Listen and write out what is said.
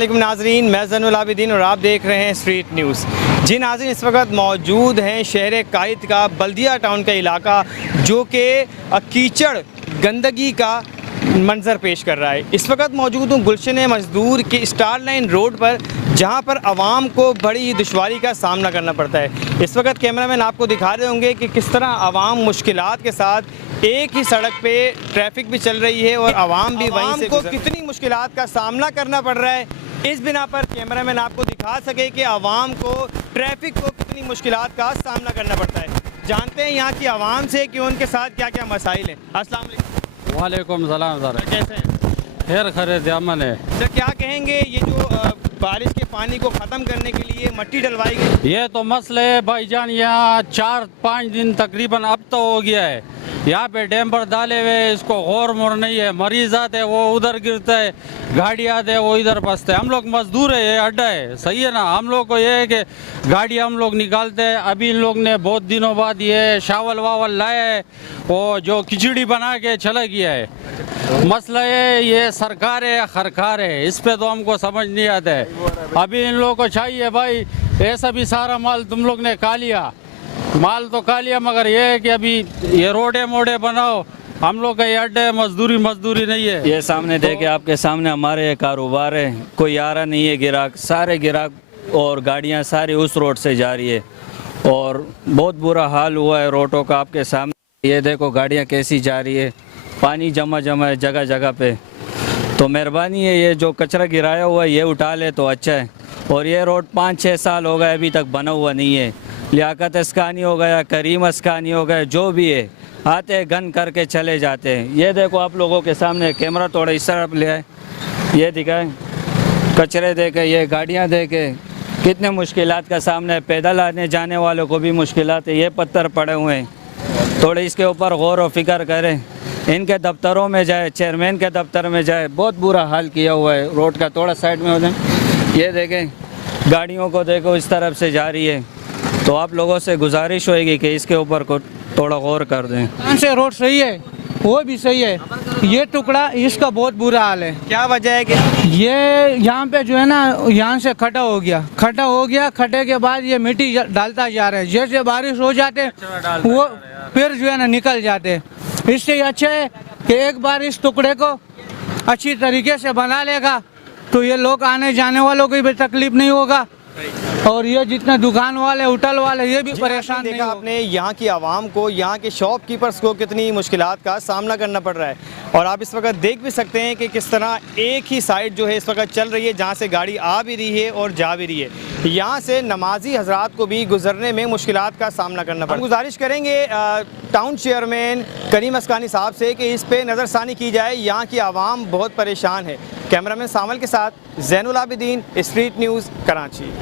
वालेकुम नाजरीन, मैं ज़ैनुल आबिदीन और आप देख रहे हैं स्ट्रीट न्यूज़। जी नाज़रीन, इस वक्त मौजूद हैं शहर कायद का बल्दिया टाउन का इलाका, जो कि कीचड़ गंदगी का मंजर पेश कर रहा है। इस वक्त मौजूद हूँ गुलशन मजदूर के स्टार लाइन रोड पर, जहाँ पर आवाम को बड़ी ही दुश्वारी का सामना करना पड़ता है। इस वक्त कैमरामैन आपको दिखा रहे होंगे कि किस तरह आवाम मुश्किलात के साथ एक ही सड़क पे ट्रैफिक भी चल रही है और आवाम भी वहीं से को कितनी मुश्किलात का सामना करना पड़ रहा है। इस बिना पर कैमरामैन आपको दिखा सके कि आवाम को ट्रैफिक को कितनी मुश्किलात का सामना करना पड़ता है। जानते हैं यहाँ की आवाम से कि उनके साथ क्या क्या मसाइल हैं। अस्सलाम वालेकुम। वालेकुम सलाम सर, कैसे हैं खैर खैरियत अमन है सर? क्या कहेंगे, ये जो बारिश के पानी को ख़त्म करने के लिए मट्टी डलवाई गई? ये तो मसले है भाईजान, यहाँ 4-5 दिन तकरीबन अब तो हो गया है। यहाँ पे डैम पर डाले हुए, इसको गौर मोर नहीं है। मरीज आते हैं वो उधर गिरता है, गाड़ी आते हैं वो इधर फंसते हैं। हम लोग मजदूर है, ये अड्डा है, सही है ना। हम लोग को ये है कि गाड़ी हम लोग निकालते हैं। अभी इन लोग ने बहुत दिनों बाद ये शावल वावल लाया है, वो जो खिचड़ी बना के चला गया है। मसला ये सरकार है या खरकार है, इस पे तो हमको समझ नहीं आता है। अभी इन लोगों को चाहिए भाई, ऐसा भी सारा माल तुम लोग ने खा लिया, माल तो खा लिया, मगर ये है कि अभी ये रोडे मोड़े बनाओ। हम लोग का ये अड्डा है, मजदूरी नहीं है। ये सामने देखे, आपके सामने हमारे ये कारोबार है, कोई आ रहा नहीं है गिराक, सारे गिराक और गाड़ियाँ सारी उस रोड से जा रही है और बहुत बुरा हाल हुआ है रोडों का। आपके सामने ये देखो गाड़ियाँ कैसी जा रही है, पानी जमा है जगह जगह पे। तो मेहरबानी है, ये जो कचरा गिराया हुआ है ये उठा ले तो अच्छा है। और ये रोड 5-6 साल हो गए अभी तक बना हुआ नहीं है। लियाकत अस्कानी हो गया, करीम अस्कानी हो गया, जो भी है आते हैं गन करके चले जाते हैं। ये देखो आप लोगों के सामने, कैमरा थोड़ा इस तरफ ले आए, ये दिखाएं, कचरे देखे, ये गाड़ियाँ देखे, कितने मुश्किलात का सामना है। पैदल आने जाने वालों को भी मुश्किलात है। ये पत्थर पड़े हुए हैं, थोड़े इसके ऊपर गौर व फिक्र करें। इनके दफ्तरों में जाए, चेयरमैन के दफ्तर में जाए, बहुत बुरा हाल किया हुआ है रोड का। थोड़ा साइड में हो जाए, ये देखें गाड़ियों को देखो इस तरफ से जा रही है। तो आप लोगों से गुजारिश होएगी कि इसके ऊपर को थोड़ा गौर कर दें। कौन से रोड सही है, वो भी सही है, ये टुकड़ा इसका बहुत बुरा हाल है। क्या वजह है कि ये यहाँ पे जो है ना, यहाँ से खड्डा हो गया, खड्डे के बाद ये मिट्टी डालता जा रहा है। जैसे बारिश हो जाते वो फिर जो है ना निकल जाते। इससे अच्छा है कि एक बार इस टुकड़े को अच्छी तरीके से बना लेगा तो ये लोग आने जाने वालों को भी तकलीफ नहीं होगा और ये जितने दुकान वाले, होटल वाले, ये भी परेशान नहीं देखा आपने यहाँ की आवाम को, यहाँ के शॉपकीपर्स को कितनी मुश्किलात का सामना करना पड़ रहा है। और आप इस वक्त देख भी सकते हैं कि किस तरह एक ही साइड जो है इस वक्त चल रही है, जहाँ से गाड़ी आ भी रही है और जा भी रही है। यहाँ से नमाजी हजरात को भी गुजरने में मुश्किलात का सामना करना पड़ रहा है। गुजारिश करेंगे टाउन चेयरमैन करीम अस्कानी साहब से कि इस पर नज़रसानी की जाए। यहाँ की आवाम बहुत परेशान है। कैमरामैन सामल के साथ ज़ैनुल आबिदीन, स्ट्रीट न्यूज़, कराची।